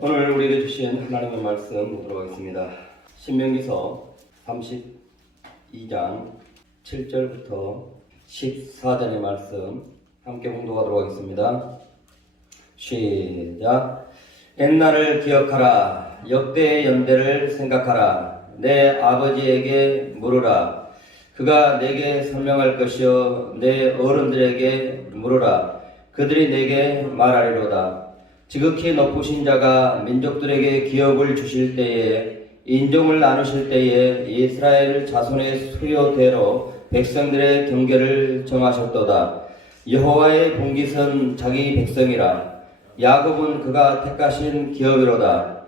오늘 우리에게 주신 하나님의 말씀 보도록 하겠습니다. 신명기서 32장 7절부터 14절의 말씀 함께 봉독하도록 하겠습니다. 시작. 옛날을 기억하라. 역대의 연대를 생각하라. 내 아버지에게 물으라. 그가 내게 설명할 것이요 내 어른들에게 물으라. 그들이 내게 말하리로다. 지극히 높으신 자가 민족들에게 기업을 주실 때에 인종을 나누실 때에 이스라엘 자손의 수요대로 백성들의 경계를 정하셨도다. 여호와의 본깃은 자기 백성이라. 야곱은 그가 택하신 기업이로다.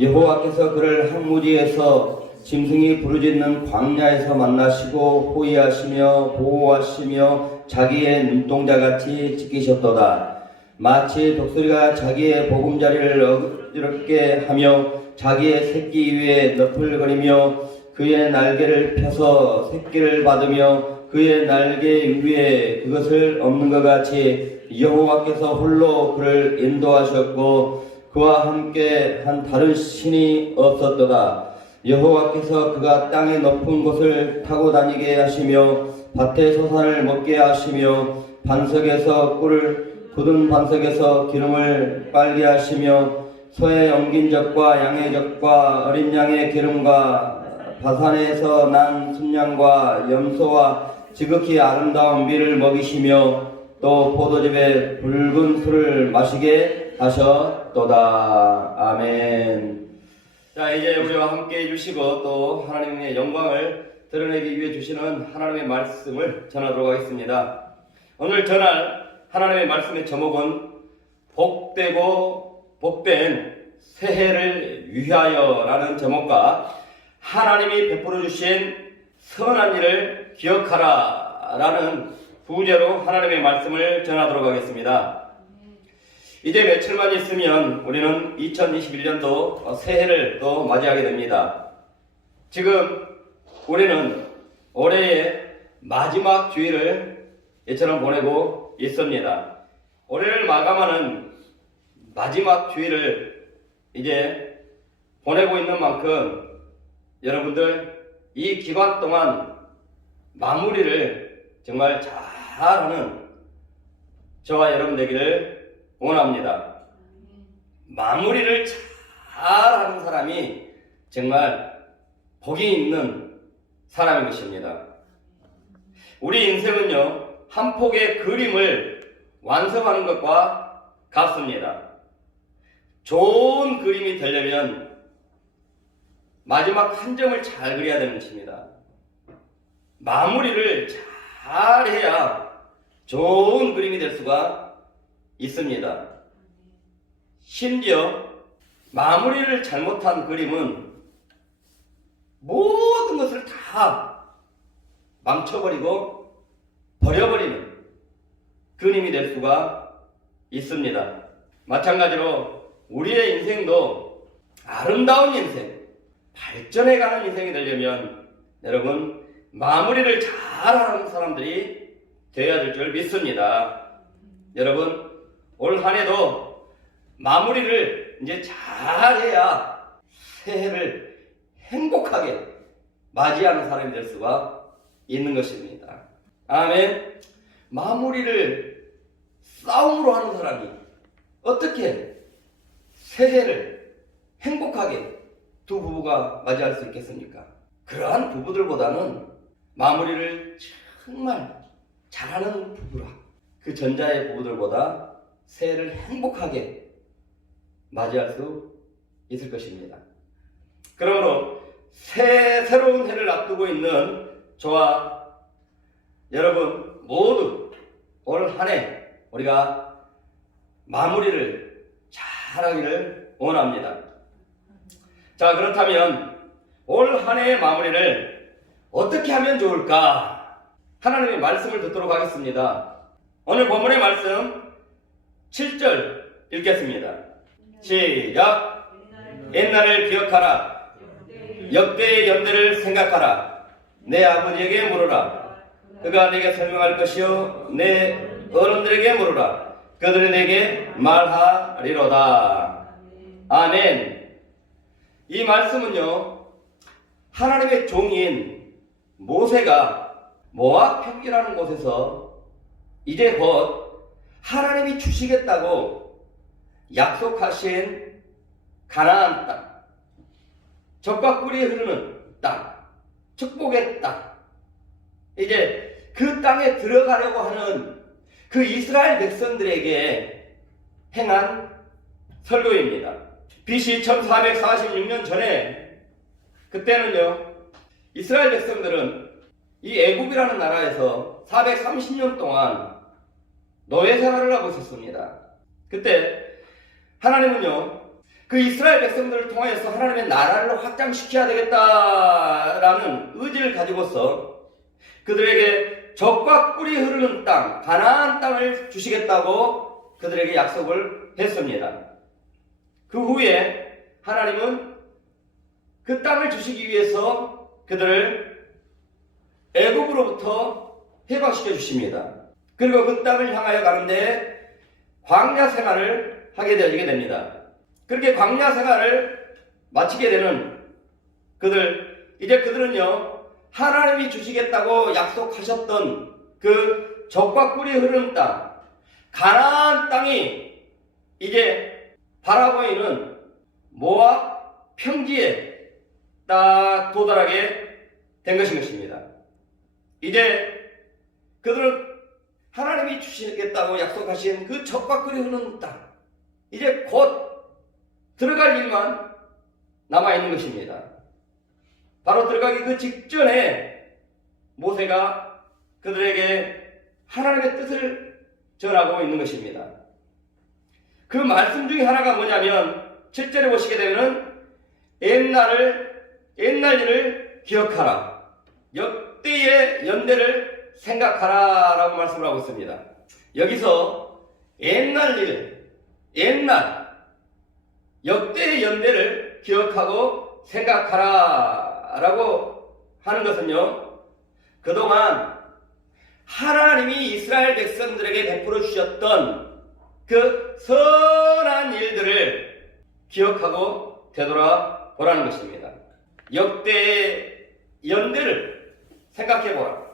여호와께서 그를 항무지에서 짐승이 부르짖는 광야에서 만나시고 호위하시며 보호하시며 자기의 눈동자같이 지키셨도다. 마치 독수리가 자기의 보금자리를 어지럽게 하며 자기의 새끼 위에 너풀거리며 그의 날개를 펴서 새끼를 받으며 그의 날개 위에 그것을 엎는 것 같이 여호와께서 홀로 그를 인도하셨고 그와 함께 한 다른 신이 없었도다. 여호와께서 그가 땅의 높은 곳을 타고 다니게 하시며 밭의 소산을 먹게 하시며 반석에서 꿀을 굳은 반석에서 기름을 빨게 하시며 소의 엉긴 젖과 양의 젖과 어린 양의 기름과 바산에서 난 순양과 염소와 지극히 아름다운 밀을 먹이시며 또 포도즙에 붉은 술을 마시게 하셨도다. 아멘. 자, 이제 우리와 함께 해주시고 또 하나님의 영광을 드러내기 위해 주시는 하나님의 말씀을 전하도록 하겠습니다. 오늘 전할 하나님의 말씀의 제목은 복되고 복된 새해를 위하여 라는 제목과 하나님이 베풀어 주신 선한 일을 기억하라 라는 부제로 하나님의 말씀을 전하도록 하겠습니다. 이제 며칠만 있으면 우리는 2021년도 새해를 또 맞이하게 됩니다. 지금 우리는 올해의 마지막 주일을 이처럼 보내고 있습니다. 올해를 마감하는 마지막 주일을 이제 보내고 있는 만큼 여러분들 이 기간 동안 마무리를 정말 잘하는 저와 여러분 되기를 원합니다. 마무리를 잘하는 사람이 정말 복이 있는 사람인 것입니다. 우리 인생은요 한 폭의 그림을 완성하는 것과 같습니다. 좋은 그림이 되려면 마지막 한 점을 잘 그려야 되는 것입니다. 마무리를 잘 해야 좋은 그림이 될 수가 있습니다. 심지어 마무리를 잘못한 그림은 모든 것을 다 망쳐버리고 버려버리는 그림이 될 수가 있습니다. 마찬가지로 우리의 인생도 아름다운 인생, 발전해가는 인생이 되려면 여러분 마무리를 잘하는 사람들이 되어야 될 줄 믿습니다. 여러분 올 한 해도 마무리를 이제 잘해야 새해를 행복하게 맞이하는 사람이 될 수가 있는 것입니다. 아멘. 마무리를 싸움으로 하는 사람이 어떻게 새해를 행복하게 두 부부가 맞이할 수 있겠습니까? 그러한 부부들보다는 마무리를 정말 잘하는 부부라 그 전자의 부부들보다 새해를 행복하게 맞이할 수 있을 것입니다. 그러므로 새로운 해를 앞두고 있는 저와 여러분 모두 올 한 해 우리가 마무리를 잘하기를 원합니다. 자, 그렇다면 올 한 해의 마무리를 어떻게 하면 좋을까? 하나님의 말씀을 듣도록 하겠습니다. 오늘 본문의 말씀 7절 읽겠습니다. 시작. 옛날을 기억하라. 역대의 연대를 생각하라. 내 아버지에게 물으라. 그가 내게 설명할 것이요 내 어른들에게 물으라. 그들이 내게 말하리로다. 아멘. 이 말씀은요, 하나님의 종인 모세가 모압 평지라는 곳에서 이제 곧 하나님이 주시겠다고 약속하신 가나안 땅, 젖과 꿀이 흐르는 땅, 축복의 땅, 이제 그 땅에 들어가려고 하는 그 이스라엘 백성들에게 행한 설교입니다. BC 1446년 전에, 그때는요, 이스라엘 백성들은 이 애굽이라는 나라에서 430년 동안 노예 생활을 하고 있었습니다. 그때 하나님은요, 그 이스라엘 백성들을 통하여서 하나님의 나라를 확장시켜야 되겠다라는 의지를 가지고서 그들에게 젖과 꿀이 흐르는 땅, 가나안 땅을 주시겠다고 그들에게 약속을 했습니다. 그 후에 하나님은 그 땅을 주시기 위해서 그들을 애굽으로부터 해방시켜 주십니다. 그리고 그 땅을 향하여 가는데 광야 생활을 하게 되게 됩니다. 그렇게 광야 생활을 마치게 되는 그들은요, 하나님이 주시겠다고 약속하셨던 그 젖과 꿀이 흐르는 땅, 가나안 땅이 이제 바라보이는 모압 평지에 딱 도달하게 된 것입니다. 이제 그들은 하나님이 주시겠다고 약속하신 그 젖과 꿀이 흐르는 땅, 이제 곧 들어갈 일만 남아있는 것입니다. 바로 들어가기 그 직전에 모세가 그들에게 하나님의 뜻을 전하고 있는 것입니다. 그 말씀 중에 하나가 뭐냐면 7절에 보시게 되면 옛날 일을 기억하라, 역대의 연대를 생각하라 라고 말씀을 하고 있습니다. 여기서 역대의 연대를 기억하고 생각하라 라고 하는 것은요, 그동안 하나님이 이스라엘 백성들에게 베풀어 주셨던 그 선한 일들을 기억하고 되돌아보라는 것입니다. 역대의 연대를 생각해보라.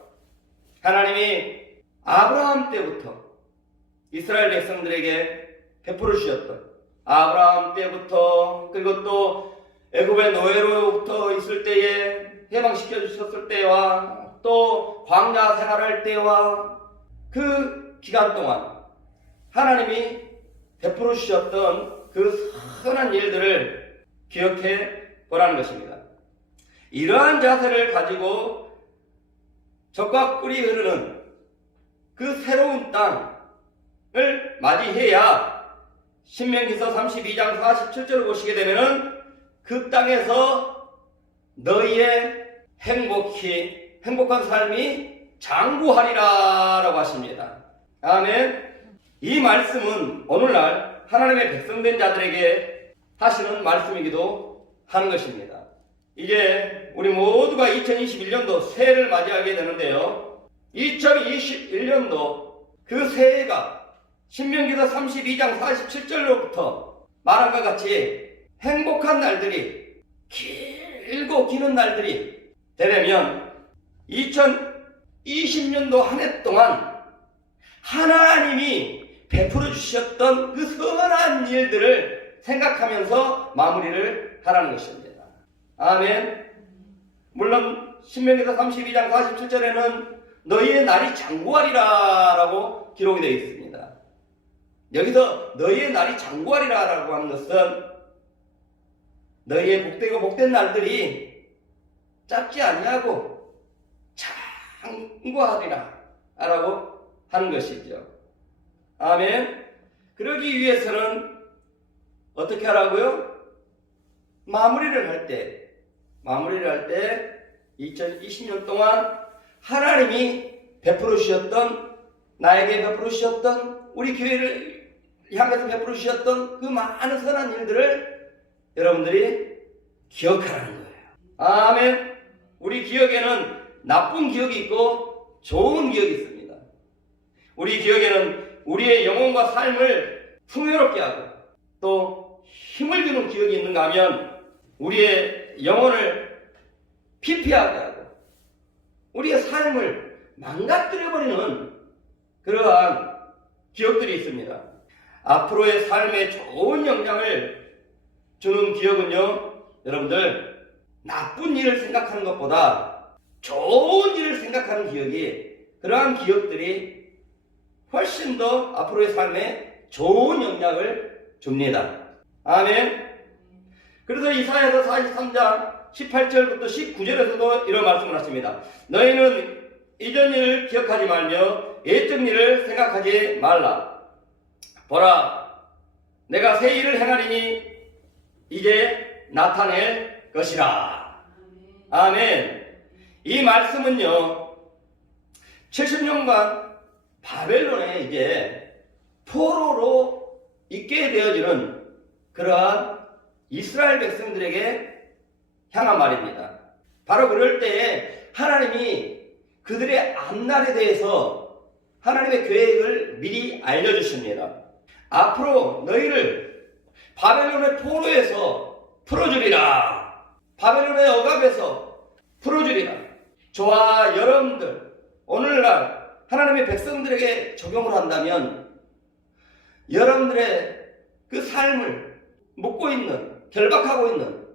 하나님이 아브라함 때부터 이스라엘 백성들에게 베풀어 주셨던, 아브라함 때부터, 그리고 또 애굽의 노예로부터 있을 때에 해방시켜 주셨을 때와 또 광야 생활할 때와 그 기간 동안 하나님이 베풀어 주셨던 그 선한 일들을 기억해 보라는 것입니다. 이러한 자세를 가지고 젖과 꿀이 흐르는 그 새로운 땅을 맞이해야 신명기서 32장 47절을 보시게 되면은 그 땅에서 너희의 행복한 삶이 장구하리라 라고 하십니다. 아멘. 이 말씀은 오늘날 하나님의 백성된 자들에게 하시는 말씀이기도 하는 것입니다. 이제 우리 모두가 2021년도 새해를 맞이하게 되는데요, 2021년도 그 새해가 신명기서 32장 47절로부터 말한 것 같이 행복한 날들이, 길고 기는 날들이 되려면 2020년도 한 해 동안 하나님이 베풀어 주셨던 그 선한 일들을 생각하면서 마무리를 하라는 것입니다. 아멘. 물론 신명기서 32장 47절에는 너희의 날이 장구하리라 라고 기록이 되어 있습니다. 여기서 너희의 날이 장구하리라 라고 하는 것은 너희의 복되고 복된 날들이 짧지 아니하고 장구하리라 라고 하는 것이죠. 아멘. 그러기 위해서는 어떻게 하라고요? 마무리를 할 때 2020년 동안 하나님이 베풀어 주셨던, 나에게 베풀어 주셨던, 우리 교회를 향해서 베풀어 주셨던 그 많은 선한 일들을 여러분들이 기억하라는 거예요. 아멘. 우리 기억에는 나쁜 기억이 있고 좋은 기억이 있습니다. 우리 기억에는 우리의 영혼과 삶을 풍요롭게 하고 또 힘을 주는 기억이 있는가 하면 우리의 영혼을 피폐하게 하고 우리의 삶을 망가뜨려버리는 그러한 기억들이 있습니다. 앞으로의 삶에 좋은 영향을 주는 기억은요, 여러분들, 나쁜 일을 생각하는 것보다 좋은 일을 생각하는 기억이, 그러한 기억들이 훨씬 더 앞으로의 삶에 좋은 영향을 줍니다. 아멘. 그래서 이사야서 43장 18절부터 19절에서도 이런 말씀을 하십니다. 너희는 이전 일을 기억하지 말며 옛적 일을 생각하지 말라. 보라, 내가 새 일을 행하리니 이제 나타낼 것이라. 아멘. 이 말씀은요, 70년간 바벨론에 이제 포로로 있게 되어지는 그러한 이스라엘 백성들에게 향한 말입니다. 바로 그럴 때에 하나님이 그들의 앞날에 대해서 하나님의 계획을 미리 알려주십니다. 앞으로 너희를 바벨론의 포로에서 풀어주리라. 바벨론의 억압에서 풀어주리라. 저와 여러분들, 오늘날 하나님의 백성들에게 적용을 한다면 여러분들의 그 삶을 묻고 있는, 결박하고 있는,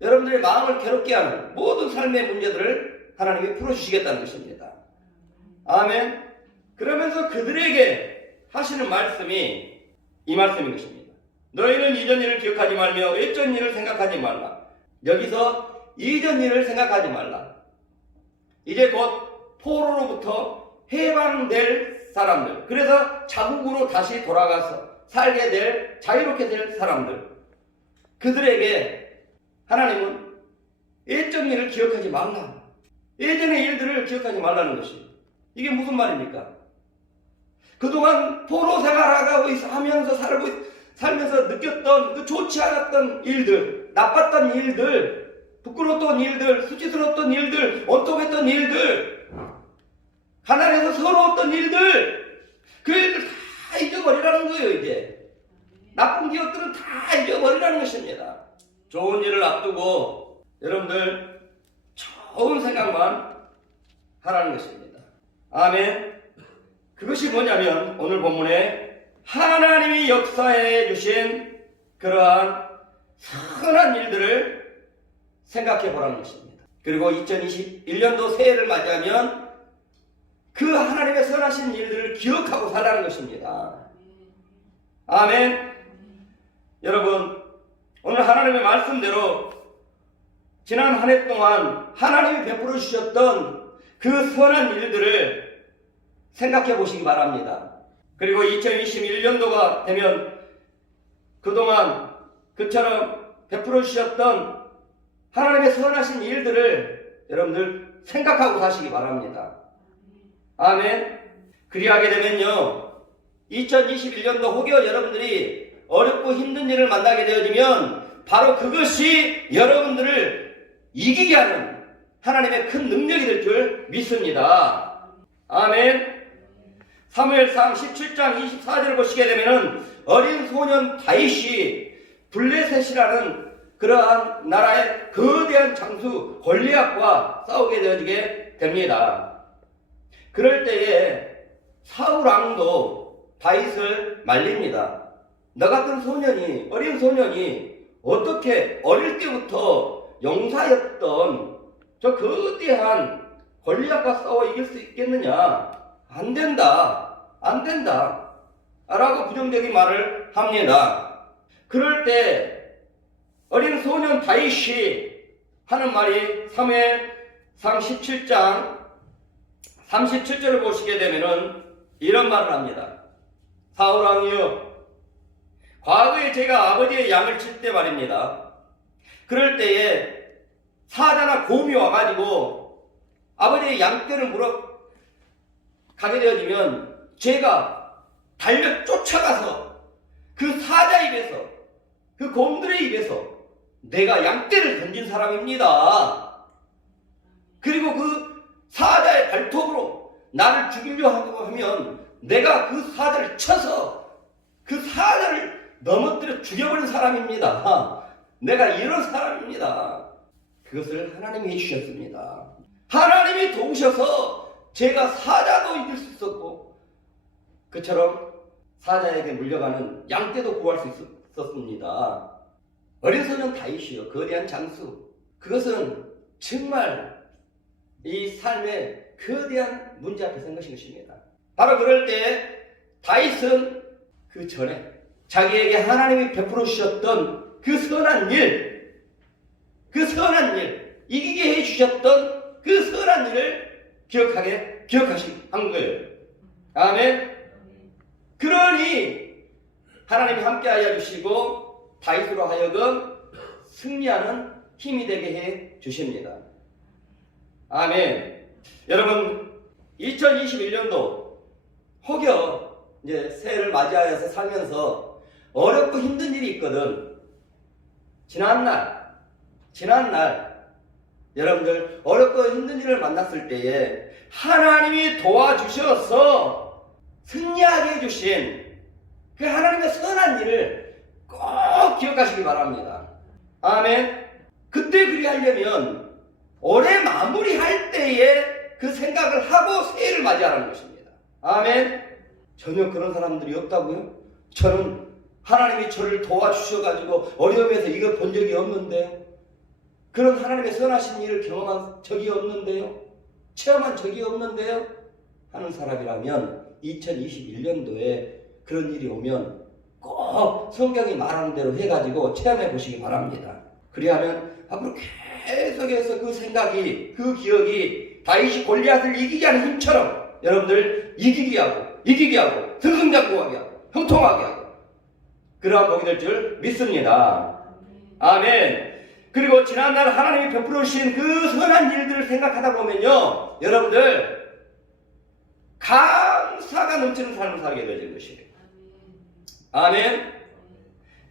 여러분들의 마음을 괴롭게 하는 모든 삶의 문제들을 하나님이 풀어주시겠다는 것입니다. 아멘. 그러면서 그들에게 하시는 말씀이 이 말씀인 것입니다. 너희는 이전 일을 기억하지 말며 옛전 일을 생각하지 말라. 여기서 이전 일을 생각하지 말라. 이제 곧 포로로부터 해방될 사람들, 그래서 자국으로 다시 돌아가서 살게 될, 자유롭게 될 사람들, 그들에게 하나님은 예전 일을 기억하지 말라. 예전의 일들을 기억하지 말라는 것이, 이게 무슨 말입니까? 그동안 포로 생활하고 살면서 느꼈던 그 좋지 않았던 일들, 나빴던 일들, 부끄러웠던 일들, 수치스러웠던 일들, 온통했던 일들, 가난해서 서러웠던 일들, 그 일들 다 잊어버리라는 거예요. 이제 나쁜 기억들은 다 잊어버리라는 것입니다. 좋은 일을 앞두고 여러분들 좋은 생각만 하라는 것입니다. 아멘. 그것이 뭐냐면 오늘 본문에 하나님이 역사해 주신 그러한 선한 일들을 생각해 보라는 것입니다. 그리고 2021년도 새해를 맞이하면 그 하나님의 선하신 일들을 기억하고 살라는 것입니다. 아멘. 여러분, 오늘 하나님의 말씀대로 지난 한 해 동안 하나님이 베풀어 주셨던 그 선한 일들을 생각해 보시기 바랍니다. 그리고 2021년도가 되면 그동안 그처럼 베풀어 주셨던 하나님의 선하신 일들을 여러분들 생각하고 사시기 바랍니다. 아멘. 그리하게 되면요, 2021년도 혹여 여러분들이 어렵고 힘든 일을 만나게 되어지면 바로 그것이 여러분들을 이기게 하는 하나님의 큰 능력이 될 줄 믿습니다. 아멘. 사무엘상 17장 24절을 보시게 되면은 어린 소년 다윗이 블레셋이라는 그러한 나라의 거대한 장수 골리앗과 싸우게 되어지게 됩니다. 그럴 때에 사울 왕도 다윗을 말립니다. 너 같은 소년이, 어린 소년이 어떻게 어릴 때부터 용사였던 저 거대한 골리앗과 싸워 이길 수 있겠느냐? 안 된다, 안 된다 라고 부정적인 말을 합니다. 그럴 때 어린 소년 다윗이 하는 말이 사무엘상 17장 37절을 보시게 되면은 이런 말을 합니다. 사울왕이여, 과거에 제가 아버지의 양을 칠 때 말입니다. 그럴 때에 사자나 곰이 와가지고 아버지의 양떼를 물어 가게 되어지면 제가 달려 쫓아가서 그 사자 입에서, 그 곰들의 입에서 내가 양떼를 던진 사람입니다. 그리고 그 사자의 발톱으로 나를 죽이려 하고 하면 내가 그 사자를 쳐서 그 사자를 넘어뜨려 죽여버린 사람입니다. 내가 이런 사람입니다. 그것을 하나님이 해주셨습니다. 하나님이 도우셔서 제가 사자도 이길 수 있었고 그처럼 사자에게 물려가는 양떼도 구할 수 있었습니다. 어린 소년 다윗이요, 거대한 장수. 그것은 정말 이 삶의 거대한 문제 앞에 선 것입니다. 바로 그럴 때 다윗은 그 전에 자기에게 하나님이 베풀어 주셨던 그 선한 일, 이기게 해주셨던 그 선한 일을 기억하신 거예요. 아멘. 그러니 하나님이 함께하여 주시고 다윗으로 하여금 승리하는 힘이 되게 해 주십니다. 아멘. 여러분, 2021년도 혹여 이제 새해를 맞이하여서 살면서 어렵고 힘든 일이 있거든. 지난날 여러분들 어렵고 힘든 일을 만났을 때에 하나님이 도와주셔서 승리하게 해주신 그 하나님의 선한 일을 꼭 기억하시기 바랍니다. 아멘. 그때 그리하려면 올해 마무리할 때에 그 생각을 하고 새해를 맞이하라는 것입니다. 아멘. 전혀 그런 사람들이 없다고요? 저는 하나님이 저를 도와주셔가지고 어려움에서 이걸 본 적이 없는데요. 그런 하나님의 선하신 일을 경험한 적이 없는데요. 체험한 적이 없는데요. 하는 사람이라면 2021년도에 그런 일이 오면 꼭 성경이 말하는 대로 해가지고 체험해 보시기 바랍니다. 그리하면 앞으로 계속해서 그 생각이, 그 기억이 다윗이 골리앗을 이기게 하는 힘처럼 여러분들 이기게 하고 승승장구하게 하고 형통하게 하고 그러한 복이 될 줄 믿습니다. 아멘. 그리고 지난날 하나님이 베풀어 주신 그 선한 일들을 생각하다 보면요, 여러분들 감사가 넘치는 삶을 살게 되는 것이에요. 아멘.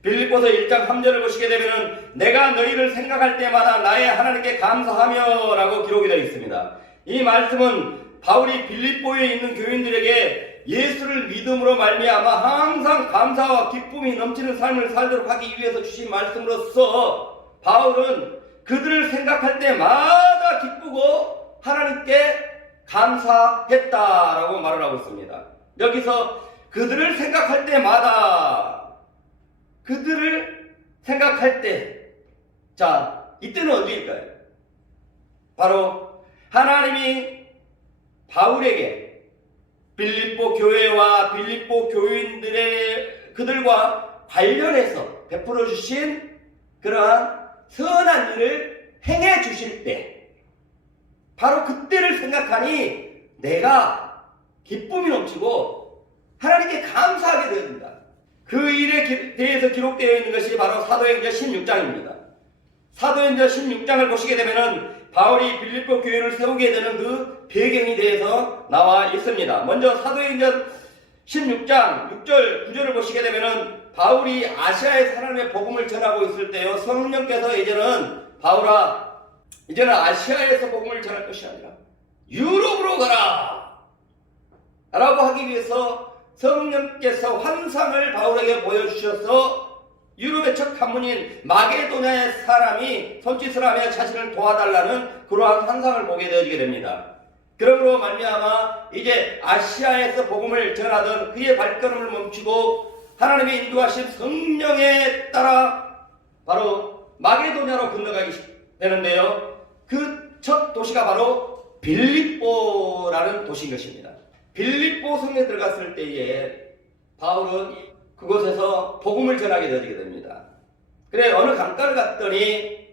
빌립보서 1장 3절을 보시게 되면은 내가 너희를 생각할 때마다 나의 하나님께 감사하며 라고 기록이 되어 있습니다. 이 말씀은 바울이 빌립보에 있는 교인들에게 예수를 믿음으로 말미암아 항상 감사와 기쁨이 넘치는 삶을 살도록 하기 위해서 주신 말씀으로써 바울은 그들을 생각할 때마다 기쁘고 하나님께 감사했다라고 말을 하고 있습니다. 여기서 그들을 생각할 때마다, 그들을 생각할 때, 자, 이때는 언제일까요? 바로 하나님이 바울에게 빌립보 교회와 빌립보 교인들의 그들과 관련해서 베풀어 주신 그러한 선한 일을 행해 주실 때, 바로 그때를 생각하니 내가 기쁨이 넘치고 하나님께 감사하게 됩니다. 그 일에 대해서 기록되어 있는 것이 바로 사도행전 16장입니다. 사도행전 16장을 보시게 되면은 바울이 빌립보 교회를 세우게 되는 그 배경에 대해서 나와 있습니다. 먼저 사도행전 16장 6절 9절을 보시게 되면은 바울이 아시아에 하나님의 복음을 전하고 있을 때요, 성령께서 이제는 바울아, 이제는 아시아에서 복음을 전할 것이 아니라 유럽으로 가라 라고 하기 위해서 성령께서 환상을 바울에게 보여주셔서 유럽의 첫 관문인 마게도냐의 사람이 손짓을 하며 자신을 도와달라는 그러한 환상을 보게 되어지게 됩니다. 그러므로 말미암아 이제 아시아에서 복음을 전하던 그의 발걸음을 멈추고 하나님의 인도하신 성령에 따라 바로 마게도냐로 건너가게 되는데요, 그 첫 도시가 바로 빌립보라는 도시인 것입니다. 빌립보 성에 들어갔을 때에 바울은 그곳에서 복음을 전하게 되게 됩니다. 그래, 어느 강가를 갔더니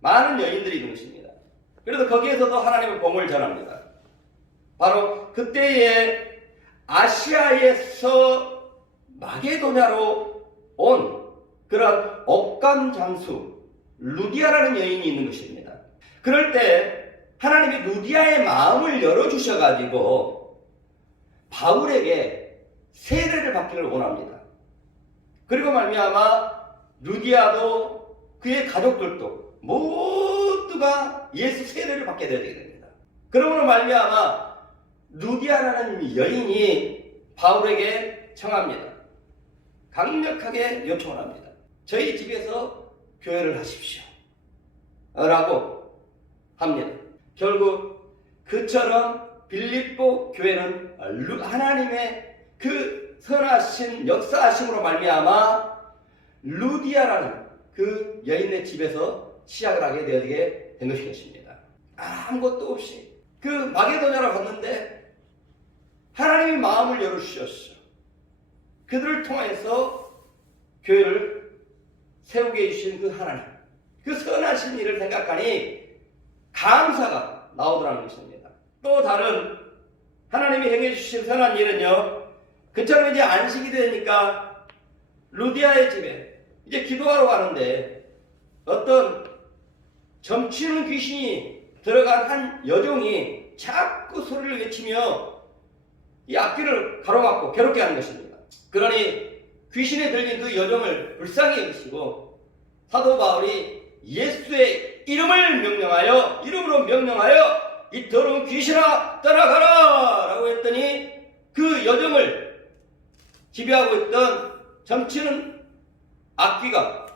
많은 여인들이 있는 것입니다. 그래서 거기에서도 하나님의 복음을 전합니다. 바로 그때에 아시아에서 마게도냐로 온 그런 억간 장수 루디아라는 여인이 있는 것입니다. 그럴 때 하나님이 루디아의 마음을 열어주셔가지고 바울에게 세례를 받기를 원합니다. 그리고 말미암아 루디아도 그의 가족들도 모두가 예수 세례를 받게 되게 됩니다. 그러므로 말미암아 루디아라는 여인이 바울에게 청합니다. 강력하게 요청을 합니다. 저희 집에서 교회를 하십시오 라고 합니다. 결국 그처럼 빌립보 교회는 하나님의 그 선하신 역사하심으로 말미암아 루디아라는 그 여인의 집에서 시작을 하게 되게 된 것입니다. 아무것도 없이 그 마게도냐로 갔는데 하나님이 마음을 열어주셨어. 그들을 통해서 교회를 세우게 해주신 그 하나님, 그 선하신 일을 생각하니 감사가 나오더라는 것입니다. 또 다른 하나님이 행해주신 선한 일은요, 그처럼 이제 안식이 되니까 루디아의 집에 이제 기도하러 가는데 어떤 점치는 귀신이 들어간 한 여종이 자꾸 소리를 외치며 이 앞길을 가로막고 괴롭게 하는 것입니다. 그러니 귀신에 들린 그 여종을 불쌍히 여기시고 사도 바울이 예수의 이름으로 명령하여 이 더러운 귀신아 떠나가라 라고 했더니 그 여종을 지배하고 있던 점치는 악귀가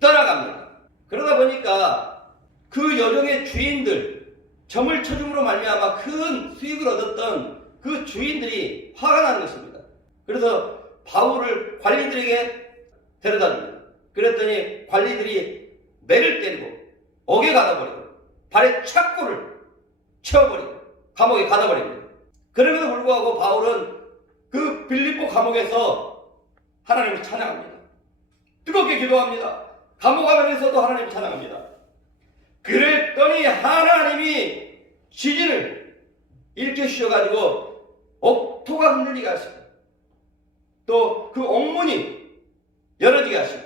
떠나갑니다. 그러다 보니까 그 여종의 주인들, 점을 쳐줌으로 말미암아 큰 수익을 얻었던 그 주인들이 화가 나는 것입니다. 그래서 바울을 관리들에게 데려다 줍니다. 그랬더니 관리들이 매를 때리고 옥에 가둬버리고 발에 착고를 채워버리고 감옥에 가둬버립니다. 그럼에도 불구하고 바울은 그 빌립보 감옥에서 하나님을 찬양합니다. 뜨겁게 기도합니다. 감옥 안에서도 하나님을 찬양합니다. 그랬더니 하나님이 지진을 일으켜 주셔가지고 옥토가 흔들리게 하시고 또 그 옥문이 열어지게 하시고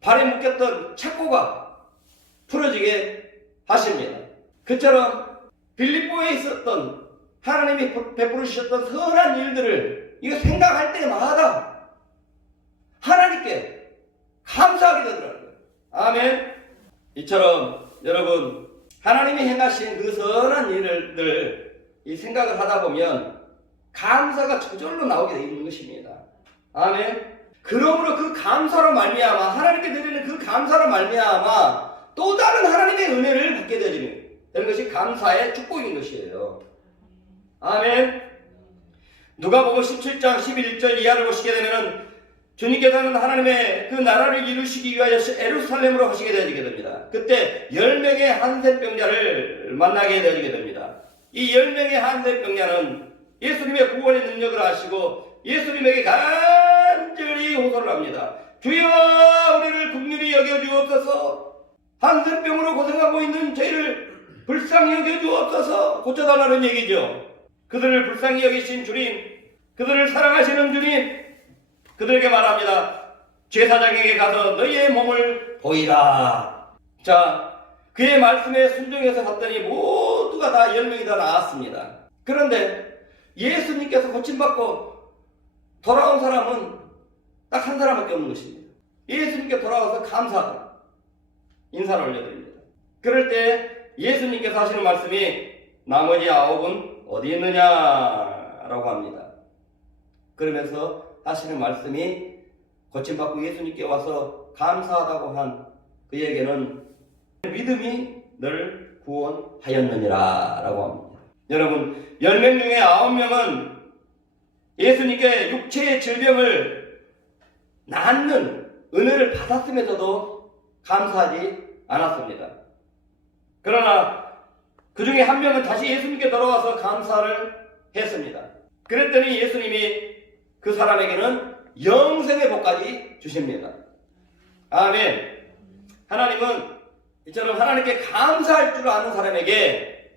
발에 묶였던 착고가 풀어지게 하십니다. 그처럼 빌립보에 있었던 하나님이 베풀어 주셨던 선한 일들을 이거 생각할 때마다 하나님께 감사하게 되더라고요. 아멘. 이처럼 여러분 하나님이 행하신 그 선한 일들 이 생각을 하다 보면 감사가 저절로 나오게 되어 있는 것입니다. 아멘. 그러므로 그 감사로 말미암아 하나님께 드리는 그 감사로 말미암아 또 다른 하나님의 은혜를 받게 되는 것이 감사의 축복인 것이에요. 아멘. 누가복음 17장 11절 이하를 보시게 되면은 주님께서는 하나님의 그 나라를 이루시기 위하여 예루살렘으로 가시게 되어지게 됩니다. 그때 10명의 한센병자를 만나게 되어지게 됩니다. 이 10명의 한센병자는 예수님의 구원의 능력을 아시고 예수님에게 간절히 호소를 합니다. 주여 우리를 긍휼히 여겨주옵소서. 한센병으로 고생하고 있는 저희를 불쌍히 여겨주옵소서. 고쳐달라는 얘기죠. 그들을 불쌍히 여기신 주님, 그들을 사랑하시는 주님, 그들에게 말합니다. 제사장에게 가서 너희의 몸을 보이라. 자, 그의 말씀에 순종해서 갔더니 모두가 다 10명이 다 나았습니다. 그런데 예수님께서 고침받고 돌아온 사람은 딱 한 사람밖에 없는 것입니다. 예수님께 돌아와서 감사하다 인사를 올려드립니다. 그럴 때 예수님께서 하시는 말씀이 나머지 9은 어디 있느냐라고 합니다. 그러면서 하시는 말씀이 고침받고 예수님께 와서 감사하다고 한 그에게는 믿음이 늘 구원하였느니라 라고 합니다. 여러분 10명 중에 9명은 예수님께 육체의 질병을 낫는 은혜를 받았음에서도 감사하지 않았습니다. 그러나 그 중에 한 명은 다시 예수님께 돌아와서 감사를 했습니다. 그랬더니 예수님이 그 사람에게는 영생의 복까지 주십니다. 아멘. 하나님은 이처럼 하나님께 감사할 줄 아는 사람에게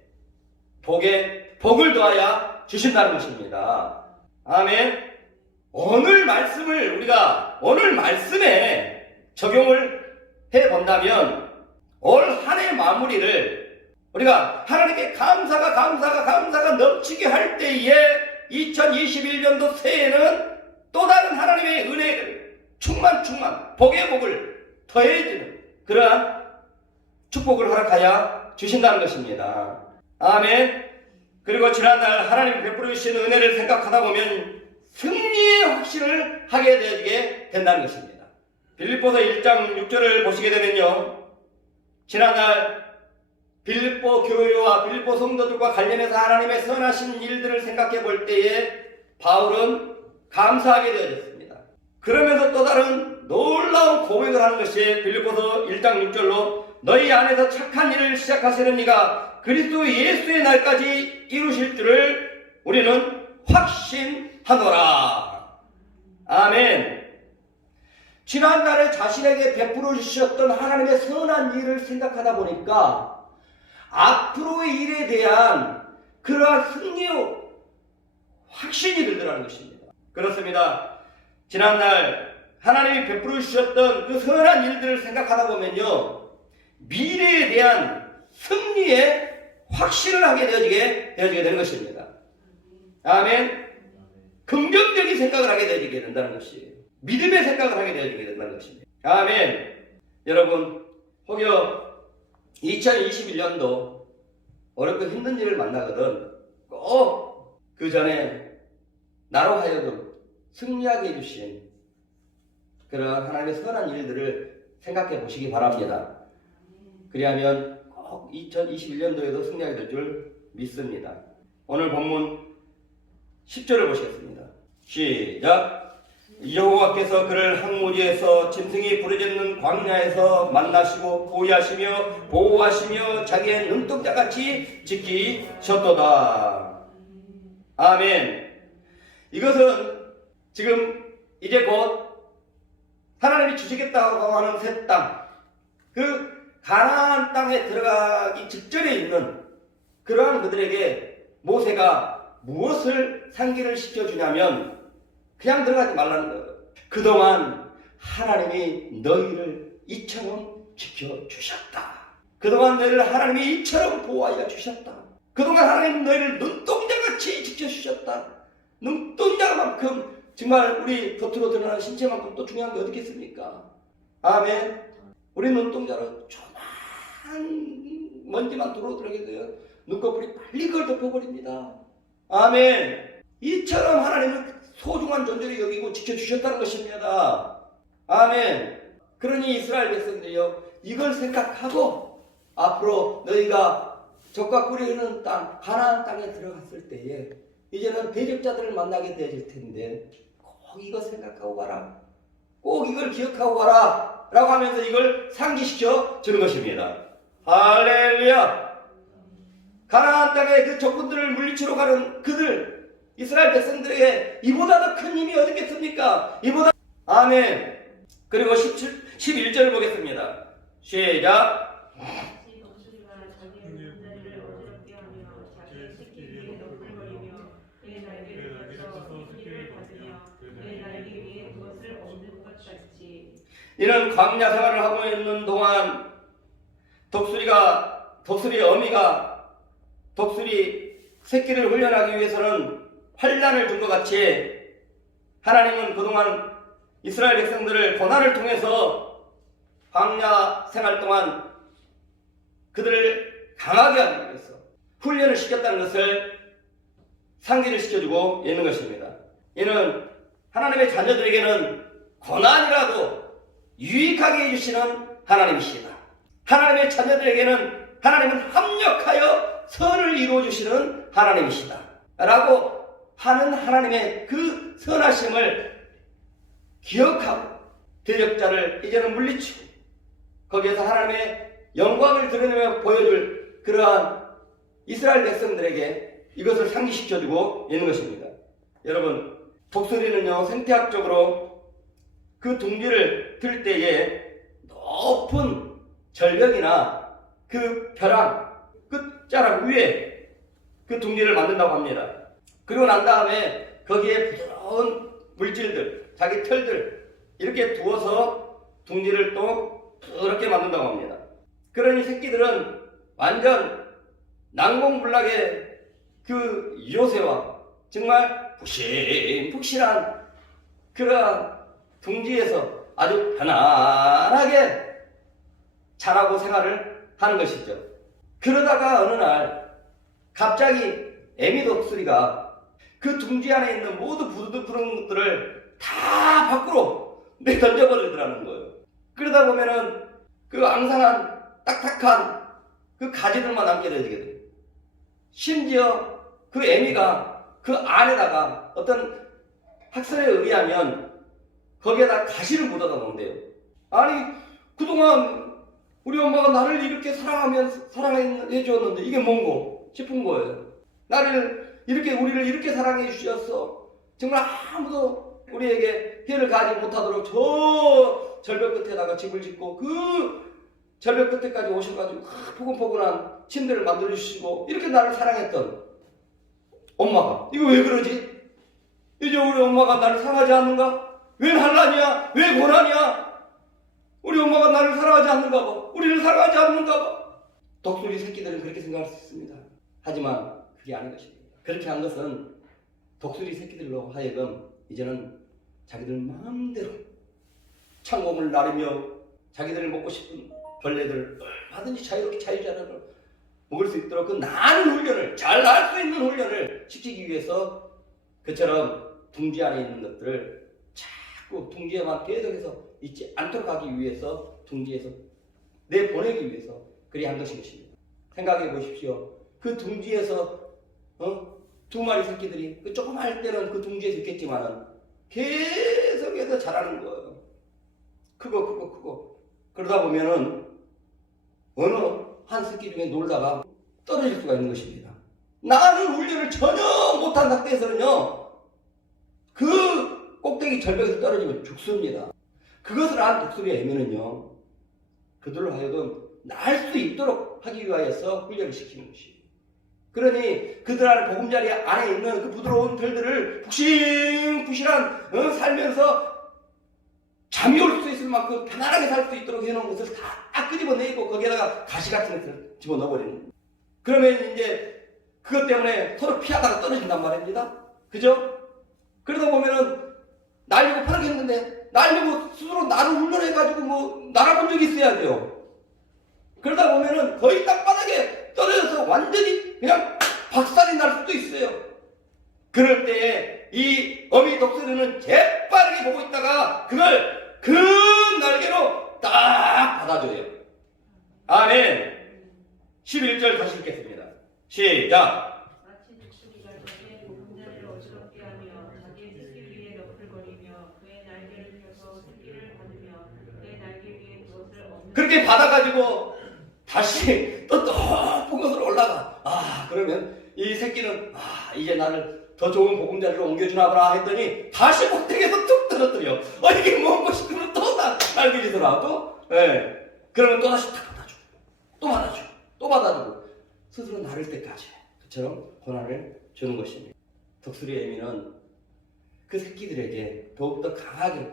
복을 더하여 주신다는 것입니다. 아멘. 오늘 말씀에 적용을 해본다면 올 한 해 마무리를 우리가 하나님께 감사가 넘치게 할 때에 2021년도 새해는 또 다른 하나님의 은혜를 충만 복의 복을 더해주는 그러한 축복을 허락하여 주신다는 것입니다. 아멘. 그리고 지난날 하나님이 베풀어 주신 은혜를 생각하다 보면 승리의 확신을 하게 되어지게 된다는 것입니다. 빌립보서 1장 6절을 보시게 되면요, 지난날 빌립보 교회와 빌립보 성도들과 관련해서 하나님의 선하신 일들을 생각해 볼 때에 바울은 감사하게 되어졌습니다. 그러면서 또 다른 놀라운 고백을 하는 것이 빌립보서 1장 6절로 너희 안에서 착한 일을 시작하시는 이가 그리스도 예수의 날까지 이루실 줄을 우리는 확신하노라. 아멘. 지난날에 자신에게 베풀어 주셨던 하나님의 선한 일을 생각하다 보니까 앞으로의 일에 대한 그러한 승리의 확신이 들더라는 것입니다. 그렇습니다. 지난날 하나님이 베풀어 주셨던 그 선한 일들을 생각하다 보면요, 미래에 대한 승리의 확신을 하게 되어지게 되는 것입니다. 아멘. 긍정적인 생각을 하게 되어지게 된다는 것이, 믿음의 생각을 하게 되어지게 된다는 것입니다. 아멘. 여러분, 혹여 2021년도 어렵고 힘든 일을 만나거든 꼭 그 전에 나로 하여금 승리하게 해주신 그런 하나님의 선한 일들을 생각해 보시기 바랍니다. 그리하면 꼭 2021년도에도 승리하게 될 줄 믿습니다. 오늘 본문 10절을 보시겠습니다. 시작. 여호와께서 그를 항무지에서 짐승이 부르짖는 광야에서 만나시고 보호하시며 자기의 눈동자같이 지키셨도다. 아멘. 이것은 지금 이제 곧 하나님이 주시겠다고 하는 새 땅, 그 가나안 땅에 들어가기 직전에 있는 그러한 그들에게 모세가 무엇을 상기를 시켜주냐면 그냥 들어가지 말라는 거예요. 그동안 하나님이 너희를 이처럼 지켜주셨다. 그동안 너희를 하나님이 이처럼 보호하여 주셨다. 그동안 하나님 너희를 눈동자같이 지켜주셨다. 눈동자만큼 정말 우리 겉으로 드러나는 신체만큼 또 중요한 게 어디 있겠습니까? 아멘. 우리 눈동자로 조그만 먼지만 들어오게 돼요. 눈꺼풀이 빨리 그걸 덮어버립니다. 아멘. 이처럼 하나님은 소중한 존재를 여기고 지켜주셨다는 것입니다. 아멘. 그러니 이스라엘 백성들이요, 이걸 생각하고 앞으로 너희가 적과 꿀이 흐르는 땅, 가나안 땅에 들어갔을 때에 이제는 대적자들을 만나게 되어질 텐데 꼭 이거 생각하고 가라, 꼭 이걸 기억하고 가라 라고 하면서 이걸 상기시켜 주는 것입니다. 할렐루야. 가나안 땅에 그 적군들을 물리치러 가는 그들, 이스라엘 백성들에게 이보다 더 큰 힘이 어디 있겠습니까? 아멘. 그리고 11절을 보겠습니다. 시작. 이는 광야 생활을 하고 있는 동안 독수리 어미가 독수리 새끼를 훈련하기 위해서는 환난을 준 것 같이 하나님은 그동안 이스라엘 백성들을 고난을 통해서 광야 생활 동안 그들을 강하게 하기 위해서 훈련을 시켰다는 것을 상기를 시켜주고 있는 것입니다. 이는 하나님의 자녀들에게는 고난이라도 유익하게 해주시는 하나님이시다. 하나님의 자녀들에게는 하나님은 합력하여 선을 이루어주시는 하나님이시다 라고 하는 하나님의 그 선하심을 기억하고 대적자를 이제는 물리치고 거기에서 하나님의 영광을 드러내며 보여줄 그러한 이스라엘 백성들에게 이것을 상기시켜주고 있는 것입니다. 여러분, 독수리는요, 생태학적으로 그 둥지를 들 때에 높은 절벽이나 그 벼랑 끝자락 위에 그 둥지를 만든다고 합니다. 그리고 난 다음에 거기에 부드러운 물질들, 자기 털들 이렇게 두어서 둥지를 또 부드럽게 만든다고 합니다. 그러니 새끼들은 완전 난공불락의 그 요새와 정말 푹신푹신한 그런 둥지에서 아주 편안하게 자라고 생활을 하는 것이죠. 그러다가 어느 날 갑자기 애미 독수리가 그 둥지 안에 있는 모든 부드러운 것들을 다 밖으로 내던져버리더라는 거예요. 그러다 보면은 그 앙상한 딱딱한 그 가지들만 남게 되게 돼요. 심지어 그 애미가 그 안에다가 어떤 학설에 의하면 거기에다 가시를 묻어다 놓은대요. 아니 그동안 우리 엄마가 나를 이렇게 사랑해 주었는데 이게 뭔고 싶은 거예요. 우리를 이렇게 사랑해 주셨어. 정말 아무도 우리에게 피해를 가지 못하도록 저 절벽 끝에다가 집을 짓고 그 절벽 끝에까지 오셔가지고 포근포근한 침대를 만들어 주시고 이렇게 나를 사랑했던 엄마가 이거 왜 그러지? 이제 우리 엄마가 나를 사랑하지 않는가? 왜 난란이야? 왜 고난이야? 우리 엄마가 나를 사랑하지 않는가 봐. 우리를 사랑하지 않는가 봐. 독수리 새끼들은 그렇게 생각할 수 있습니다. 하지만 그게 아닌 것입니다. 그렇게 한 것은 독수리 새끼들로 하여금 이제는 자기들 마음대로 창공을 나르며 자기들이 먹고 싶은 벌레들 얼마든지 자유롭게 자유자재로 먹을 수 있도록 그 나는 훈련을, 잘 날 수 있는 훈련을 시키기 위해서 그처럼 둥지 안에 있는 것들을 자꾸 둥지에만 계속해서 있지 않도록 하기 위해서 둥지에서 내보내기 위해서 그리 한 것입니다. 생각해 보십시오. 그 둥지에서 두 마리 새끼들이 그 조그마할 때는 그 둥지에서 있겠지만은 계속해서 자라는 거예요. 크고 그러다 보면은 어느 한 새끼 중에 놀다가 떨어질 수가 있는 것입니다. 나는 훈련을 전혀 못한 상태에서는요 그 꼭대기 절벽에서 떨어지면 죽습니다. 그것을 안 독수리의 애면은요 그들로 하여금 날 수 있도록 하기 위하여서 훈련을 시키는 것이에요. 그러니 그들 안에 보금자리 안에 있는 그 부드러운 털들을 푹신푹신한 살면서 잠이 올 수 있을 만큼 편안하게 살 수 있도록 해놓은 것을 다 끄집어내고 거기에다가 가시 같은 것을 집어넣어버리는 거예요. 그러면 이제 그것 때문에 서로 피하다가 떨어진단 말입니다. 그죠? 그러다 보면은 날리고 파르겠는데 날리고 스스로 나를 훈련해가지고 뭐 날아본 적이 있어야 돼요. 그러다 보면은 거의 땅바닥에 떨어져서 완전히 그냥 박살이 날 수도 있어요. 그럴 때에 이 어미 독수리는 재빠르게 보고 있다가 그걸 그 날개로 딱 받아줘요. 아멘. 11절 다시 읽겠습니다. 시작. 마치 독수리가 자기의 보금자리를 어지럽게 하며 자기의 새끼 위에 너풀거리며 그의 날개를 펴서 새끼를 받으며 그의 날개 위에 무엇을 얹는 그렇게 받아가지고 다시 또 높은 곳으로 올라가. 그러면 이 새끼는 이제 나를 더 좋은 보금자리로 옮겨주나 보라 했더니 다시 꼭대기에서 툭 떨어뜨려. 이게 뭔 것이구나. 또 날개지더라도 그러면 또 다시 탁 받아주고 또 받아주고 또 받아주고 스스로 나를 때까지 그처럼 고난을 주는 것입니다. 독수리의 의미는 그 새끼들에게 더욱더 강하게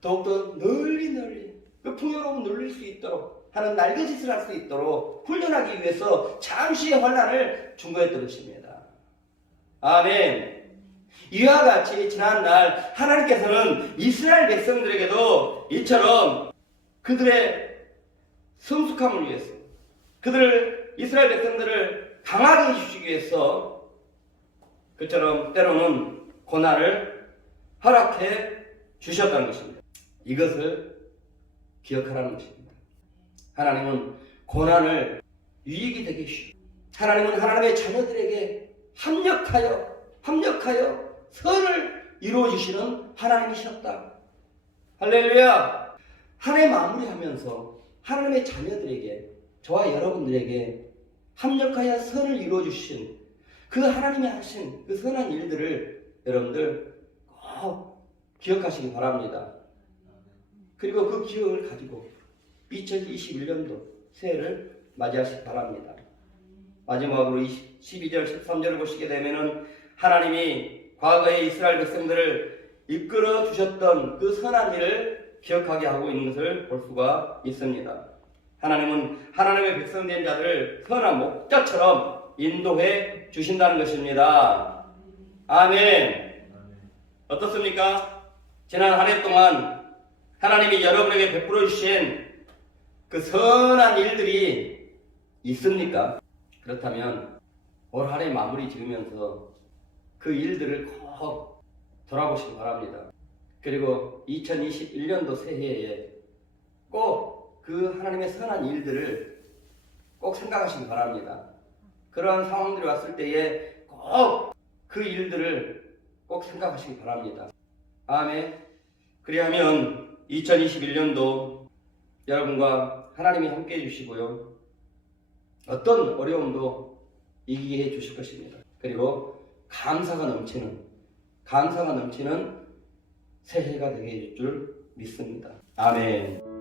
더욱더 널리 그 풍요로움 누릴 수 있도록 하는 날개짓을 할 수 있도록 훈련하기 위해서 잠시의 환난을 준 거였던 것입니다. 아멘. 이와 같이 지난날 하나님께서는 이스라엘 백성들에게도 이처럼 그들의 성숙함을 위해서 이스라엘 백성들을 강하게 해주시기 위해서 그처럼 때로는 고난을 허락해 주셨다는 것입니다. 이것을 기억하라는 것입니다. 하나님은 고난을 유익이 되게 해주시고 하나님은 하나님의 자녀들에게 합력하여 선을 이루어주시는 하나님이셨다. 할렐루야. 한 해 마무리하면서 하나님의 자녀들에게 저와 여러분들에게 합력하여 선을 이루어주신 그 하나님이 하신 그 선한 일들을 여러분들 꼭 기억하시기 바랍니다. 그리고 그 기억을 가지고 2021년도 새해를 맞이하시기 바랍니다. 마지막으로 12절 13절을 보시게 되면은 하나님이 과거에 이스라엘 백성들을 이끌어 주셨던 그 선한 일을 기억하게 하고 있는 것을 볼 수가 있습니다. 하나님은 하나님의 백성된 자들을 선한 목자처럼 인도해 주신다는 것입니다. 아멘. 어떻습니까? 지난 한 해 동안 하나님이 여러분에게 베풀어 주신 그 선한 일들이 있습니까? 그렇다면 올 한 해 마무리 지으면서 그 일들을 꼭 돌아보시기 바랍니다. 그리고 2021년도 새해에 꼭 그 하나님의 선한 일들을 꼭 생각하시기 바랍니다. 그러한 상황들이 왔을 때에 꼭 그 일들을 꼭 생각하시기 바랍니다. 아멘. 그리하면 2021년도 여러분과 하나님이 함께 해주시고요. 어떤 어려움도 이기게 해주실 것입니다. 그리고 감사가 넘치는 새해가 되게 해줄 줄 믿습니다. 아멘.